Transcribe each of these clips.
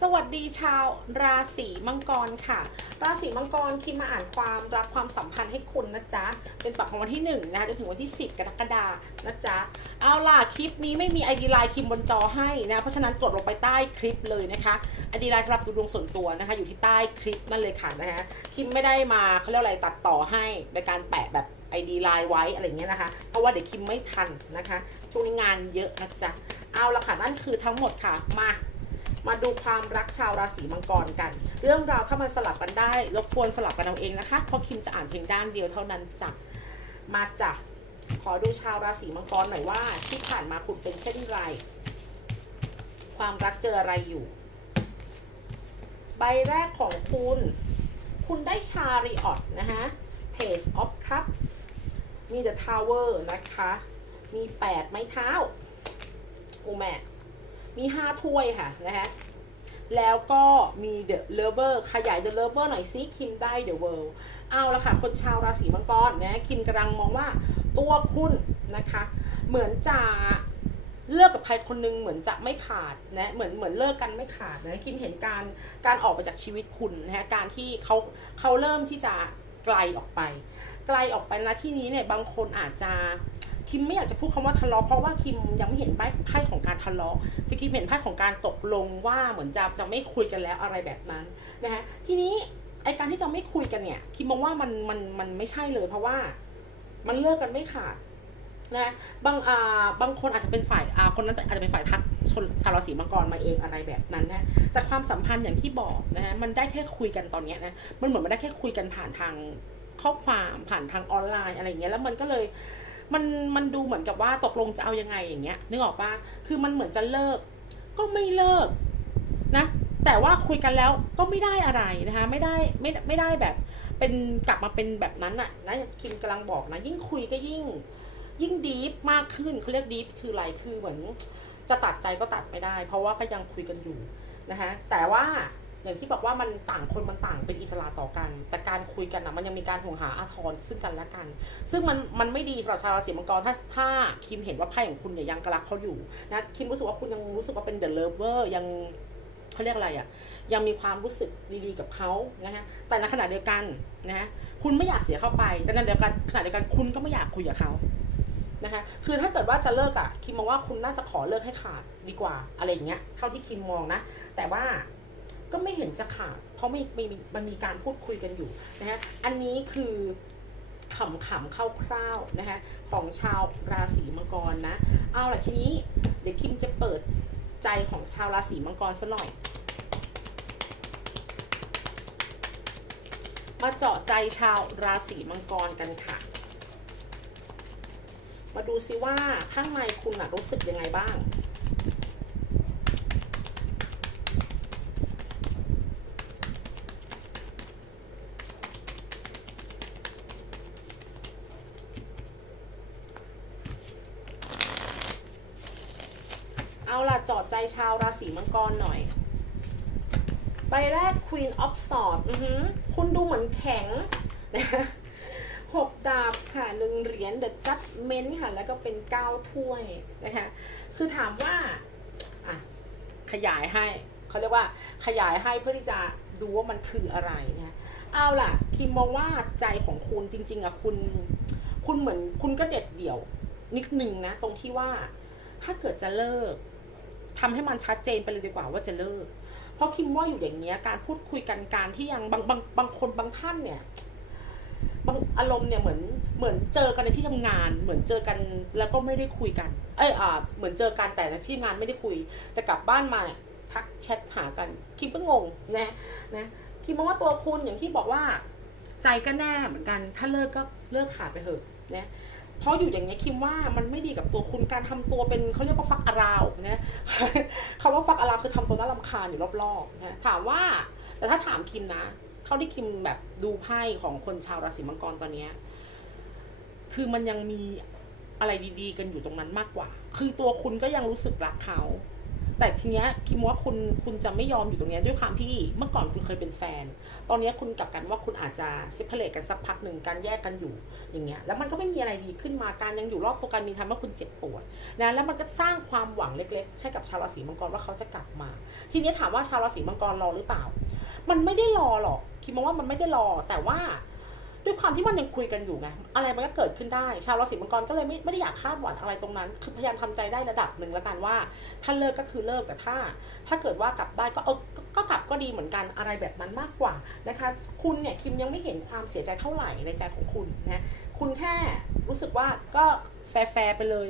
สวัสดีชาวราศีมังกรค่ะ ราศีมังกรคิมมาอ่านความรักความสัมพันธ์ให้คุณนะจ๊ะ เป็นปากของวันที่1นงนะคะจนถึงวันที่ 10 กรกฎานะจ๊ะ เอาล่ะคลิปนี้ไม่มีไอดีไลน์คิมบนจอให้นะเพราะฉะนั้นกดลงไปใต้คลิปเลยนะคะไอดีไลน์สำหรับดูดวงส่วนตัวนะคะ อยู่ที่ใต้คลิปนั่นเลยค่ะนะคะคิมไม่ได้มาเขาเรียกอะไรตัดต่อให้ในการแปะแบบไอดีไลน์ไว้อะไรเงี้ยนะคะเพราะว่าเดี๋ยวคิมไม่ทันนะคะช่วงนี้งานเยอะนะจ๊ะเอาละค่ะนั่นคือทั้งหมดค่ะมา มาดูความรักชาวราศีมังกรกัน เรื่องราวถ้ามันสลับกันได้รบกวนสลับกันเอาเองนะคะเพราะคิมจะอ่านเพียงด้านเดียวเท่านั้นจ้ะมาจ้ะขอดูชาวราศีมังกรหน่อยว่า ที่ผ่านมาคุณเป็นเช่นไร ความรักเจออะไรอยู่ ใบแรกของคุณ คุณได้ชาริออตนะฮะ Page of Cup มี The Tower นะคะ มี 8 ไม้เท้าโอแม่มี 5 ถ้วยค่ะ นะฮะ แล้วก็มี The Lover ขยาย The Lover หน่อยซิคิมได้ The World เอาละค่ะ คนชาวราศีมังกรนะคิมกำลังมองว่าตัวคุณนะคะ เหมือนจะเลิกกับใครคนนึงเหมือนจะไม่ขาดนะเหมือนเหมือนเลิกกันไม่ขาดนะคิมเห็นการการออกไปจากชีวิตคุณนะฮะการที่เขาเขาเริ่มที่จะไกลออกไป ไกลออกไปนะที่นี้เนี่ยบางคนอาจจะ คิมไม่อยากจะพูดคำว่าทะเลาะเพราะว่าคิมยังไม่เห็นไพ่ไพ่ของการทะเลาะแต่คิมเห็นไพ่ของการตกลงว่าเหมือนจะจะไม่คุยกันแล้วอะไรแบบนั้นนะฮะทีนี้ไอการที่จะไม่คุยกันเนี่ยคิมมองว่ามันมันมันไม่ใช่เลย เพราะว่ามันเลิกกันไม่ขาดนะบางอ่าบางคนอาจจะเป็นฝ่ายอ่าคนนั้นอาจจะเป็นฝ่ายทักชนชาวราศีมังกรมาเองอะไรแบบนั้นนะแต่ความสัมพันธ์อย่างที่บอกนะฮะมันได้แค่คุยกันตอนเนี้ยนะมันเหมือนมันได้แค่คุยกันผ่านทางข้อความผ่านทางออนไลน์อะไรอย่างเงี้ยแล้วมันก็เลย มันมันดูเหมือนกับว่าตกลงจะเอายังไงอย่างเงี้ยนึกออกปะคือมันเหมือนจะเลิก ก็ไม่เลิกนะ แต่ว่าคุยกันแล้วก็ไม่ได้อะไรนะคะ ไม่ได้ไม่ไม่ได้แบบ เป็นกลับมาเป็นแบบนั้นอะนะคิมกำลังบอกนะ ยิ่งคุยก็ยิ่ง ยิ่งดีฟมากขึ้นเขาเรียกดีฟคืออะไรคือเหมือน จะตัดใจก็ตัดไม่ได้ เพราะว่าก็ยังคุยกันอยู่นะคะแต่ว่า อย่างที่บอกว่ามันต่างคนมันต่างเป็นอิสระต่อกัน แต่การคุยกันนะมันยังมีการห่วงหาอาทรซึ่งกันและกัน ซึ่งมันมันไม่ดีสำหรับชาวราศีมังกรถ้าถ้าคิมเห็นว่าไพ่ของคุณเนี่ยยังกระักเขาอยู่นะคิมรู้สึกว่าคุณยังรู้สึกว่าเป็นเดอะเลิฟเวอร์ยังเขาเรียกอะไรอะ่ะยังมีความรู้สึกดีๆกับเขานะคะแต่ในขณะเดียวกันนะะคุณไม่อยากเสียเข้าไปแต่ในเดียวกันขณะเดียวกันคุณก็ไม่อยากคุยกับเขานะคะคือถ้าเกิดว่าจะเลิกอะ่ะคิมมองว่าคุณน่าจะขอเลิกให้ขาดดีกว่าอะไรอย่างเงี้ยเท่าที่คิมมองนะ แต่ว่า ก็ไม่เห็นจะขาดเพราะม่มีมันมีการพูดคุยกันอยู่นะฮะอันนี้คือขำขำๆคร่าวๆนะคะของชาวราศีมังกรนะ เอาล่ะทีนี้เดี๋ยวคิมจะเปิดใจของชาวราศีมังกรซะหน่อย มาเจาะใจชาวราศีมังกรกันค่ะ มาดูซิว่าข้างในคุณนะรู้สึกยังไงบ้าง เอาล่ะเจอดใจ ชาวราศีมังกรหน่อย ใบแรก Queen of Swords อือหือคุณดูเหมือนแข็งหกดาบค่ะหนึ่งเหรียญ The Judgment ค่ะ แล้วก็เป็นเก้าถ้วยนะคะ คือถามว่าอะขยายให้เขาเรียกว่าขยายให้เพื่อที่จะดูว่ามันคืออะไรนะเอาล่ะ คิมมองว่าใจของคุณจริง ๆอะคุณ คุณเหมือนคุณก็เด็ดเดี่ยวนิดนึงนะ ตรงที่ว่าถ้าเกิดจะเลิก ทำให้มันชัดเจนไปเลยดีกว่าว่าจะเลิก เพราะคิมว่าอยู่อย่างเงี้ยการพูดคุยกันการที่ยังบางบางบางคนบางท่านเนี่ยบางอารมณ์เนี่ยเหมือนเหมือนเจอกันในที่ทำงาน เหมือนเจอกันแล้วก็ไม่ได้คุยกัน เอ้ยอ่าเหมือนเจอกันแต่ในที่งานไม่ได้คุย แต่กลับบ้านมาเนี่ยทักแชทหากัน คิมก็งงนะนะคิมมองว่าตัวคุณอย่างที่บอกว่า ใจก็แน่เหมือนกัน ถ้าเลิกก็เลิกขาดไปเถอะนะ เพราะอยู่อย่างเงี้ยคิมว่ามันไม่ดีกับตัวคุณการทำตัวเป็นเขาเรียกว่าฟักอาราวนะคำว่าฟักอาราวคือทำตัวน่ารำคาญอยู่รอบๆนะถามว่า แต่ถ้าถามคิมนะเท่าที่คิมแบบดูไพ่ของคนชาวราศีมังกรตอนเนี้ยคือมันยังมีอะไรดีๆ กันอยู่ตรงนั้นมากกว่า คือตัวคุณก็ยังรู้สึกรักเขา แต่ทีเนี้ยคิดว่าคุณคุณจะไม่ยอมอยู่ตรงเนี้ยด้วยความที่เมื่อก่อนคุณเคยเป็นแฟน ตอนเนี้ยคุณกลับกันว่าคุณอาจจะเซปเ r ร t กันสักพักหนึ่งการแยกกันอยู่อย่างเงี้ยแล้วมันก็ไม่มีอะไรดีขึ้นมาการยังอยู่รอบตัวกันมีทำให้คุณเจ็บปวดนะแล้วมันก็สร้างความหวังเล็กๆ ให้กับชาวราศีมังกรว่าเขาจะกลับมา ทีนี้ถามว่าชาวราศีมังกรรอหรือเปล่า มันไม่ได้รอหรอกคิดมว่ามันไม่ได้รอแต่ว่า ด้วยความที่มันยังคุยกันอยู่ไงอะไรมันก็เกิดขึ้นได้ ชาวราศีมังกรก็เลยไม่ไม่ได้อยากคาดหวังอะไรตรงนั้น คือพยายามทำใจได้ระดับหนึ่งแล้วกันว่า ถ้าเลิกก็คือเลิกแต่ถ้า ถ้าเกิดว่ากลับได้ก็เออก็กลับก็ดีเหมือนกันอะไรแบบนั้นมากกว่านะคะ คุณเนี่ยคิมยังไม่เห็นความเสียใจเท่าไหร่ในใจของคุณนะคุณแค่รู้สึกว่าก็แฟร์ไปเลย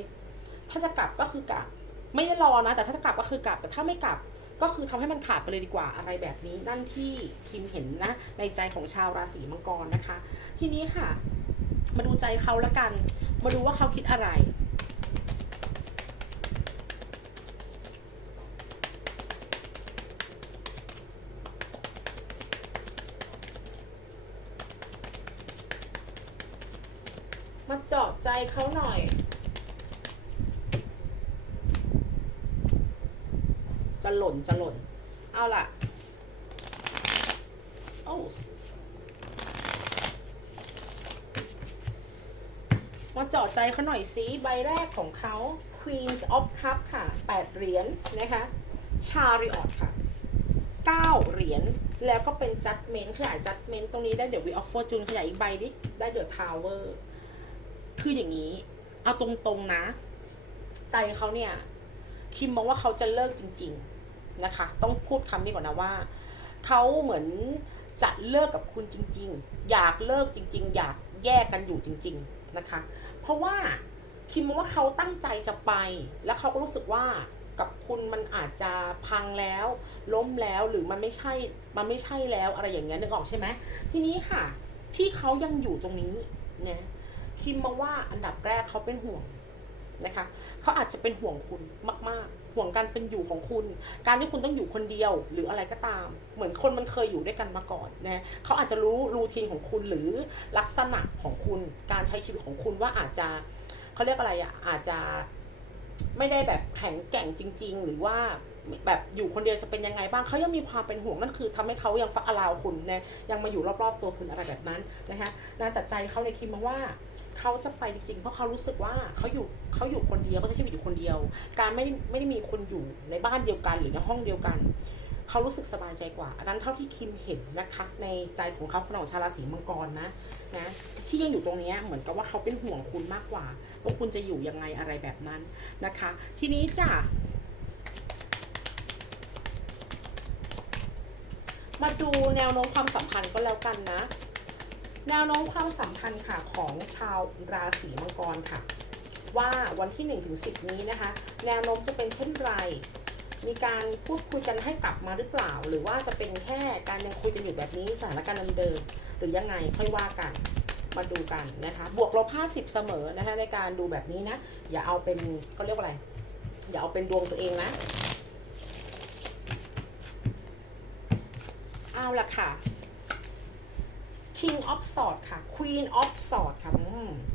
ถ้าจะกลับก็คือกลับ ไม่ได้รอนะ แต่ถ้าจะกลับก็คือกลับ แต่ถ้าไม่กลับก็คือทำให้มันขาดไปเลยดีกว่าอะไรแบบนี้ นั่นที่คิมเห็นนะ ในใจของชาวราศีมังกรนะคะ ทีนี้ค่ะ มาดูใจเขาละกัน มาดูว่าเขาคิดอะไร มาเจาะใจเขาหน่อย จะหล่นจะหล่น เอาล่ะ โอ้ มาเจาะใจเขาหน่อยสิใบแรกของเขา Queens of Cup ค่ะ 8 เหรียญนะคะ Chariot ค่ะ 9 เหรียญแล้วก็เป็น Judgment ขยาย Judgment ตรงนี้ได้เดี๋ยว We of Fortune ขยายอีกใบดิได้ The Tower คืออย่างนี้ เอาตรงๆนะ ใจเขาเนี่ย คิมมองว่าเขาจะเลิกจริง ๆ นะคะ ต้องพูดคำนี้ก่อนนะว่า เขาเหมือนจะเลิกกับคุณจริง ๆ อยากเลิกจริง ๆ อยากแยกกันอยู่จริง ๆ นะคะ เพราะว่าคิมมองว่าเขาตั้งใจจะไป แล้วเขาก็รู้สึกว่ากับคุณมันอาจจะพังแล้ว ล้มแล้วหรือมันไม่ใช่มันไม่ใช่แล้วอะไรอย่างเงี้ยนึกออกใช่ไหมทีนี้ค่ะ ที่เขายังอยู่ตรงนี้เนี่ยคิมมองว่าอันดับแรกเขาเป็นห่วงนะคะเขาอาจจะเป็นห่วงคุณมาก ๆ ห่วงการเป็นอยู่ของคุณ การที่คุณต้องอยู่คนเดียวหรืออะไรก็ตาม เหมือนคนมันเคยอยู่ด้วยกันมาก่อนนะเขาอาจจะรู้รูทีนของคุณหรือลักษณะของคุณ การใช้ชีวิตของคุณว่าอาจจะเขาเรียกอะไรอะอาจจะไม่ได้แบบแข็งแกร่งจริง ๆ หรือว่าแบบอยู่คนเดียวจะเป็นยังไงบ้างเขายังมีความเป็นห่วงนั่นคือทำให้เขายังฟักอลาวคุณนะยังมาอยู่รอบๆตัวคุณอะไรแบบนั้นนะคะนะแต่ใจเขาในคิดมาว่า เขาจะไปจริงๆ เพราะเขารู้สึกว่าเขาอยู่เขาอยู่คนเดียวเขาใช้ชีวิตอยู่คนเดียว การไม่ได้ไม่ได้มีคนอยู่ในบ้านเดียวกันหรือในห้องเดียวกันเขารู้สึกสบายใจกว่า อันนั้นเท่าที่คิมเห็นนะคะ ในใจของเขาของชาราศีมังกรนะนะที่ยังอยู่ตรงนี้เหมือนกับว่าเขาเป็นห่วงคุณมากกว่าว่าคุณจะอยู่ยังไงอะไรแบบนั้นนะคะ ทีนี้จ้ะมาดูแนวโน้มความสัมพันธ์ก็แล้วกันนะ แนวโน้มความสัมพันธ์ค่ะของชาวราศีมังกรค่ะ ว่าวันที่1ถึง10 นี้นะคะ แนวโน้มจะเป็นเช่นไร มีการพูดคุยกันให้กลับมาหรือเปล่า หรือว่าจะเป็นแค่การยังคุยกันอยู่แบบนี้สถานการณ์เดิมหรือยังไงค่อยว่ากันมาดูกันนะคะ บวกลบ50 เสมอนะคะในการดูแบบนี้นะ อย่าเอาเป็นเขาเรียกว่าอะไร อย่าเอาเป็นดวงตัวเองนะเอาละค่ะ King of Swords ค่ะ Queen of Swords ค่ะ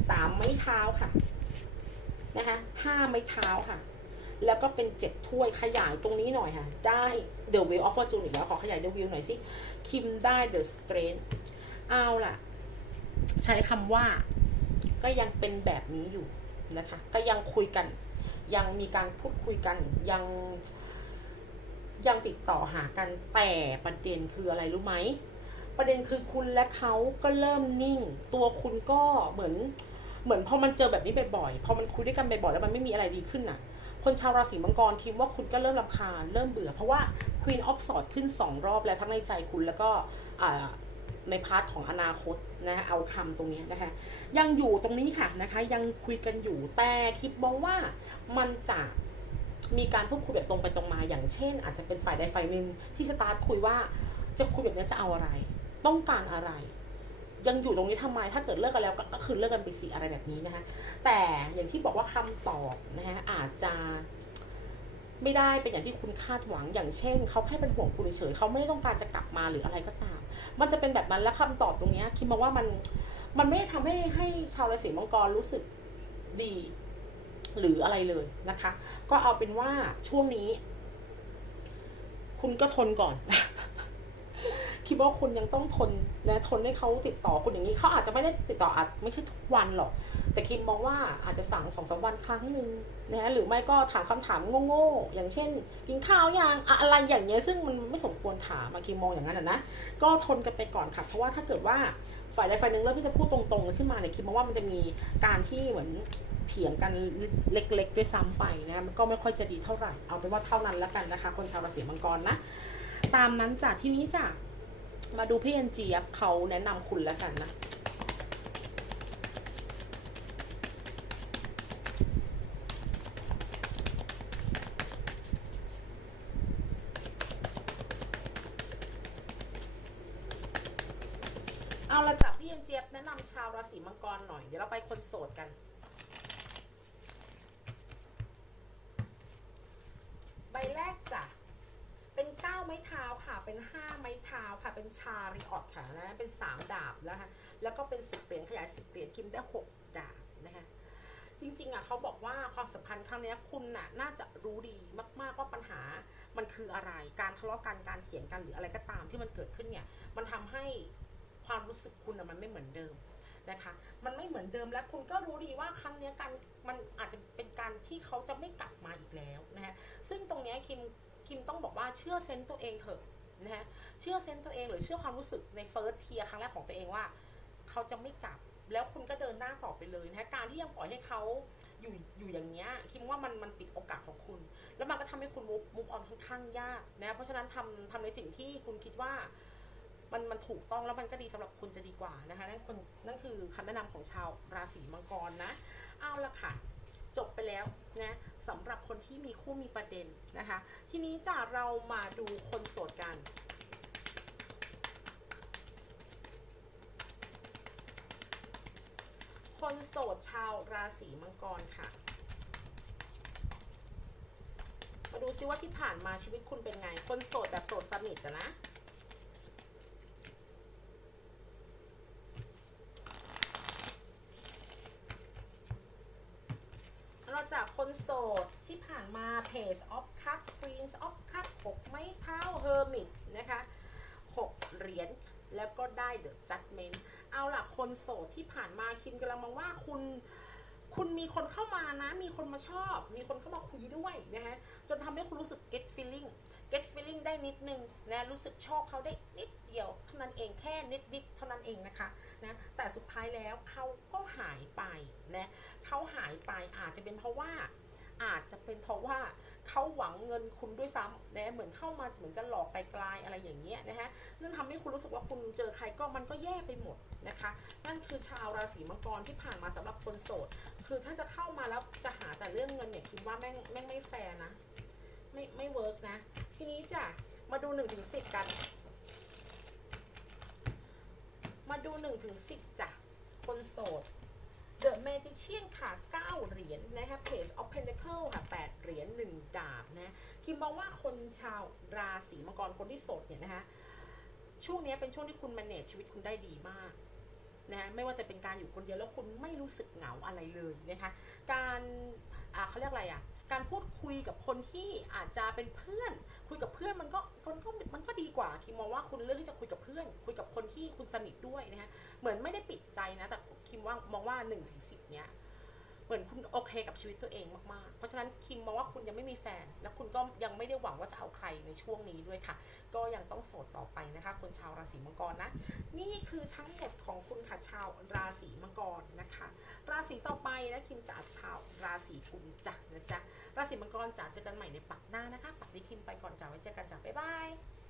สามไม้เท้าค่ะ นะคะห้าไม้เท้าค่ะ แล้วก็เป็นเจ็ดถ้วยขยายตรงนี้หน่อยค่ะ ได้ The Wheel of Fortune อีกแล้วขอขยาย The Wheel หน่อยสิ คิมได้ The Strength เอาล่ะ ใช้คำว่า ก็ยังเป็นแบบนี้อยู่นะคะ ก็ยังคุยกัน ยังมีการพูดคุยกัน ยังยังติดต่อหากันแต่ประเด็นคืออะไรรู้ไหม ประเด็นคือคุณและเขาก็เริ่มนิ่ง ตัวคุณก็เหมือน เหมือนพอมันเจอแบบนี้บ่อยๆ พอมันคุยด้วยกันบ่อยๆ แล้วมันไม่มีอะไรดีขึ้นน่ะ คนชาวราศีมังกรคิดว่าคุณก็เริ่มรำคาญเริ่มเบื่อ เพราะว่า Queen of Swords ขึ้น 2 รอบแล้วทั้งในใจคุณแล้วก็ในพาร์ทของอนาคตนะคะเอาคำตรงนี้นะคะ ยังอยู่ตรงนี้ค่ะนะคะ ยังคุยกันอยู่แต่คิดมองว่ามันจะมีการพูดคุยแบบตรงไปตรงมาอย่างเช่น อาจจะเป็นฝ่ายใดฝ่ายหนึ่งที่สตาร์ทคุยว่าจะคุยแบบนี้จะเอาอะไร ต้องการอะไร ยังอยู่ตรงนี้ทำไม ถ้าเกิดเลิกกันแล้วก็คือเลิกกันไปสิอะไรแบบนี้นะคะแต่อย่างที่บอกว่าคำตอบนะคะอาจจะไม่ได้เป็นอย่างที่คุณคาดหวังอย่างเช่นเขาแค่เป็นห่วงคุณเฉยเขาไม่ได้ต้องการจะกลับมาหรืออะไรก็ตาม มันจะเป็นแบบนั้นและคำตอบตรงนี้คิดมาว่ามันมันไม่ได้ทำให้ให้ชาวราศีมังกรรู้สึกดี หรืออะไรเลยนะคะ ก็เอาเป็นว่าช่วงนี้ คุณก็ทนก่อน คิดว่าคุณยังต้องทนนะทนให้เขาติดต่อคุณอย่างนี้เขาอาจจะไม่ได้ติดต่ออาจไม่ใช่ทุกวันหรอก แต่คิมมองว่าอาจจะสั่งสองสามวันครั้งหนึ่งนะหรือไม่ก็ถามคำถามโง่ๆอย่างเช่น กินข้าวยังอะไรอย่างเงี้ยซึ่งมันไม่สมควรถามมาคิมมองอย่างนั้นนะก็ทนกันไปก่อนค่ะเพราะว่าถ้าเกิดว่าฝ่ายใดฝ่ายหนึ่งเริ่มที่จะพูดตรงๆขึ้นมาเนี่ยคิมมองว่ามันจะมีการที่เหมือนเถียงกันเล็กๆด้วยซ้ำไปนะมันก็ไม่ค่อยจะดีเท่าไหร่ เอาเป็นว่าเท่านั้นแล้วกันนะคะ คนชาวราศีมังกรนะ ตามนั้นจากที่นี้จ้ะ มาดูพี่เอ็นเจียเขาแนะนำคุณแล้วกันนะ เอาละจ้ะพี่เอ็นเจียแนะนำชาวราศีมังกรหน่อย เดี๋ยวเราไปคนโสดกัน ใบแรกจ้ะ เป็นเก้าไม้เท้าค่ะ เป็นห้าไม้เท้าค่ะ เป็น ชาริออตค่ะนะเป็นสามดาบแล้วค่ะแล้วก็เป็นสิบเหรียญขยายสิบเหรียญคิมได้หกดาบนะคะจริงๆอะเขาบอกว่าความสัมพันธ์ครั้งนี้คุณน่ะน่าจะรู้ดีมากๆว่าปัญหามันคืออะไรการทะเลาะกันการเถียงกันหรืออะไรก็ตามที่มันเกิดขึ้นเนี่ยมันทำให้ความรู้สึกคุณน่ะมันไม่เหมือนเดิมนะคะ มันไม่เหมือนเดิมและคุณก็รู้ดีว่าครั้งนี้การมันอาจจะเป็นการที่เขาจะไม่กลับมาอีกแล้วนะคะซึ่งตรงเนี้ยคิมคิมต้องบอกว่าเชื่อเซนต์ตัวเองเถอะนะฮะ เชื่อเซนต์ตัวเองหรือเชื่อความรู้สึกในเฟิร์สเทียครั้งแรกของตัวเองว่า เขาจะไม่กลับแล้วคุณก็เดินหน้าต่อไปเลยนะฮะการที่ยังปล่อยให้เขาอยู่อยู่อย่างเงี้ยคิมว่ามันมันปิดโอกาสของคุณ แล้วมันก็ทำให้คุณมุกมุกออนค่อนข้างยากนะเพราะฉะนั้นทำทำในสิ่งที่คุณคิดว่ามันมันถูกต้องแล้วมันก็ดีสำหรับคุณจะดีกว่านะคะนั่นคนนั่นคือคำแนะนำของชาวราศีมังกรนะเอาละค่ะจบไปแล้วนะสำหรับคนที่มีคู่มีประเด็นนะคะ ทีนี้จะเรามาดูคนโสดกัน คน โสดชาวราศีมังกรค่ะ มาดูซิว่าที่ผ่านมาชีวิตคุณเป็นไง คนโสดแบบโสดสนิทอะนะเราจากคนโสดที่ผ่านมา Page of Cup Queens of Cup 6 ไม้เท้า Hermit นะคะ 6 เหรียญ แล้วก็ได้ The Judgment เอาล่ะคนโสดที่ผ่านมาคิมกำลังมองว่าคุณคุณมีคนเข้ามานะ มีคนมาชอบ มีคนเข้ามาคุยด้วยนะฮะ จนทำให้คุณรู้สึก get feeling get feeling ได้นิดนึงนะ รู้สึกชอบเขาได้นิดเดียวเท่านั้นเอง แค่นิดนิดๆเท่านั้นเองนะคะนะ แต่สุดท้ายแล้วเขาก็หายไปนะเขาหายไปอาจจะเป็นเพราะว่า อาจจะเป็นเพราะว่า เขาหวังเงินคุณด้วยซ้ำนะเหมือนเข้ามาเหมือนจะหลอกไกลๆอะไรอย่างเงี้ยนะฮะนั่นทำให้คุณรู้สึกว่าคุณเจอใครก็มันก็แย่ไปหมดนะคะ นั่นคือชาวราศีมังกรที่ผ่านมาสำหรับคนโสด คือถ้าจะเข้ามาแล้วจะหาแต่เรื่องเงินเนี่ยคิดว่าแม่งแม่งไม่แฟร์นะ ไม่ไม่เวิร์กนะ ทีนี้จ้ะมาดู1นถึงสิกัน มาดู1นถึงสิจ้ะคนโสด The Magician ค่ะ 9 เหรียญนะคะ Page of Pentacle ค่ะ รียญ1ดาบนะคิมมองว่าคนชาวราศีมังกรคนที่โสดเนี่ยนะคะช่วงนี้เป็นช่วงที่คุณ manage ชีวิตคุณได้ดีมากนะไม่ว่าจะเป็นการอยู่คนเดียวแล้วคุณไม่รู้สึกเหงาอะไรเลยนะคะการอ่าเขาเรียกอะไรอะการพูดคุยกับคนที่อาจจะเป็นเพื่อน คุยกับเพื่อนมันก็มันก็มันก็ดีกว่าคิมมองว่าคุณเลือกที่จะคุยกับเพื่อน คุยกับคนที่คุณสนิทด้วยนะคะเหมือนไม่ได้ปิดใจนะแต่คิมว่ามองว่า1นถึงสิเนี้ย เหมือนคุณโอเคกับชีวิตตัวเองมากๆ เพราะฉะนั้นคิมมองว่าคุณยังไม่มีแฟน และคุณก็ยังไม่ได้หวังว่าจะเอาใครในช่วงนี้ด้วยค่ะ ก็ยังต้องโสดต่อไปนะคะ คนชาวราศีมังกรนะ นี่คือทั้งหมดของคุณค่ะชาวราศีมังกรนะคะ ราศีต่อไปนะคิมจะชาวราศีกุมจักนะจ๊ะ ราศีมังกรจะเจอกันใหม่ในปักหน้านะคะ ปักนี้คิมไปก่อนจ้าไว้เจอกันจ้าบ๊ายบาย